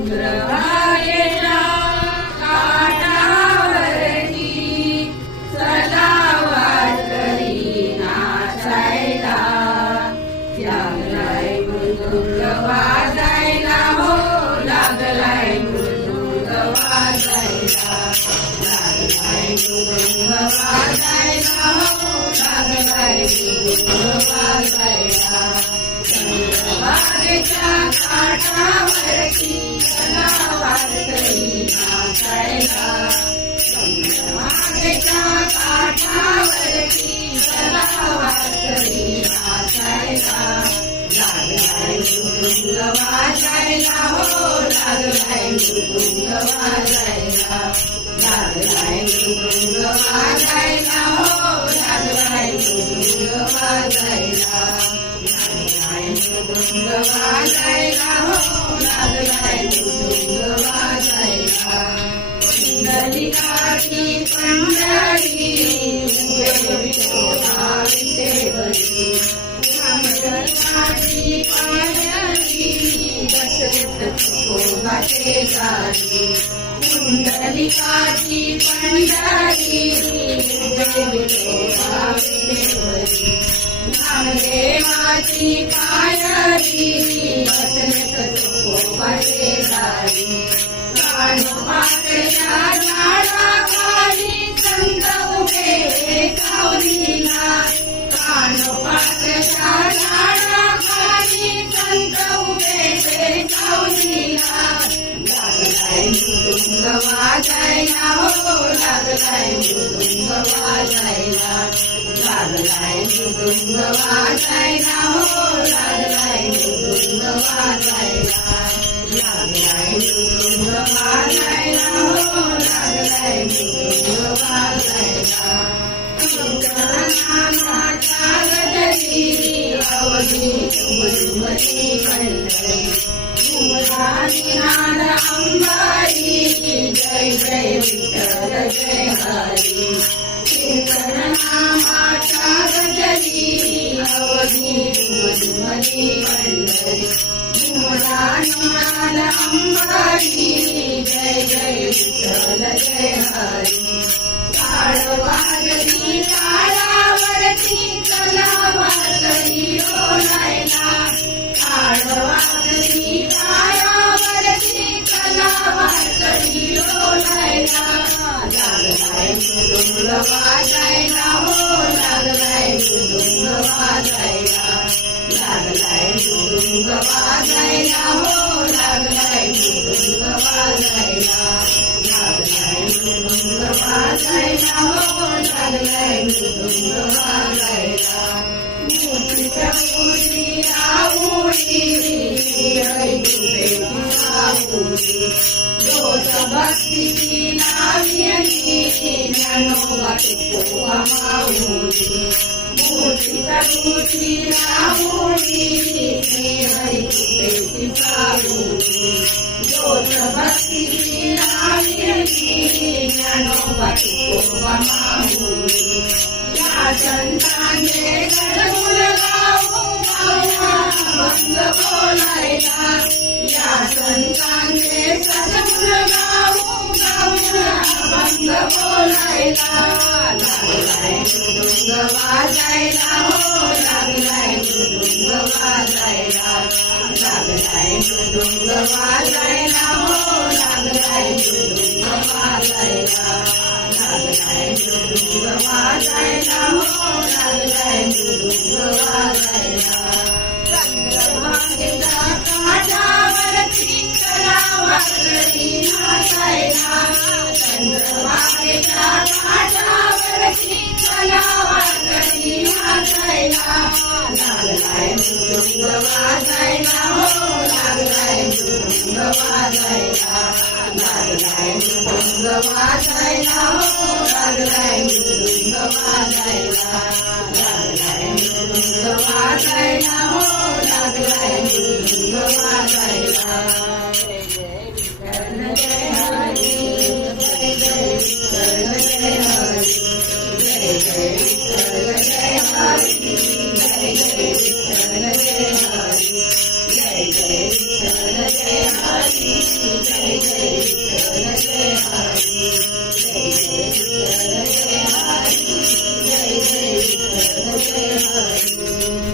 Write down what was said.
चंद्रभागेच्या काठावरती चला वारकरी नाचायला. लागलाय मृदुंग वाजायला हो, लागलाय मृदुंग वाजायला. लागलाय मृदुंग वाजायला हो, लागलाय मृदुंग वाजायला. चंद्रभागेच्या काठावरती चला वारकरी नाचायला. चंद्रभागेच्या काठावरती चला वारकरी नाचायला. लागलाय मृदुंग वाजायला हो, लागलाय मृदुंग वाजायला. लागलाय मृदुंग वाजायला हो, लागलाय मृदुंग वाजायला. लागलाय मृदुंग वाजायला हो, लागलाय मृदुंग वाजायला. पुंडलिकाची पंढरी उभे विठोबा विठेवरी. पुंडलिकाची पंढरी दशरथ तुकोबाचे गारी. पुंडलिकाची पंढरी उभे विठोबा विठेवरी. नामदेवाची पायरी दशरथ तुकोबाचे गारी. कानोपातच्या झाडाखाली संत उभे सावलीला. कानोपातच्या झाडाखाली संत उभे सावलीला. लागलाय मृदुंग वाजायला हो, लागलाय मृदुंग वाजायला. लागलाय मृदुंग वाजायला हो, लागलाय मृदुंग वाजायला. लागलाय मृदुंग वाजायला हो, लागलाय मृदुंग वाजायला. नामाच्या गजरी अवधी झुमझुमती पंढरी. झुमझारी नाद अंबारी जय जय विठ्ठल जय हरी. कीर्तन नामाच्या गजरी अवधी झुमझुमती पंढरी. झुमझारी नाद अंबारी जय जय विठ्ठल जय हरी. टाळ वाजली टाळावरती चला वारकरी डोलायला. टाळ वाजली टाळावरती चला वारकरी डोलायला. लागलाय मृदुंग वाजायला हो, लागलाय मृदुंग वाजायला. लागलाय मृदुंग वाजायला हो, लागलाय मृदुंग वाजायला. लागलाय मृदुंग वाजायला हो, लागलाय मृदुंग वाजायला. मूर्तीच्या मूर्ती आवडी हरिगुरुची आवडी. दोष भक्तीची लावणी ज्ञानोबा तुकोबा माऊली. मूर्तीच्या मूर्ती आवडी हरिगुरुची आवडी. दोष भक्तीची लावणी ज्ञानोबा तुकोबा माऊली. या संतांचे गडमुळ गाऊ गाऊया अभंग बोलायला. या संतांचे सद्गुण गाऊ गाऊया अभंग बोलायला. लागलाय मृदुंग वाजायला हो, लागलाय मृदुंग वाजायला. लागलाय मृदुंग वाजायला हो, लागलाय मृदुंग वाजायला. लागलाय मृदुंग वाजायला हो, लागलाय मृदुंग वाजायला. चंद्रभागेच्या काठावरती चला वारकरी नाचायला. चंद्रभागेच्या काठावरती चला वारकरी नाचायला. लागलाय मृदुंग वाजायला हो, लागलाय मृदुंग वाजायला. लागलाय मृदुंग वाजायला हो, लागलाय मृदुंग वाजायला. लागलाय मृदुंग वाजायला हो, लागलाय मृदुंग वाजायला. विठ्ठल जय हरी, जय जय विठ्ठल जय हरी. जय जय विठ्ठल जय हरी, जय जय विठ्ठल जय हरी. जय जय विठ्ठल जय हरी. जय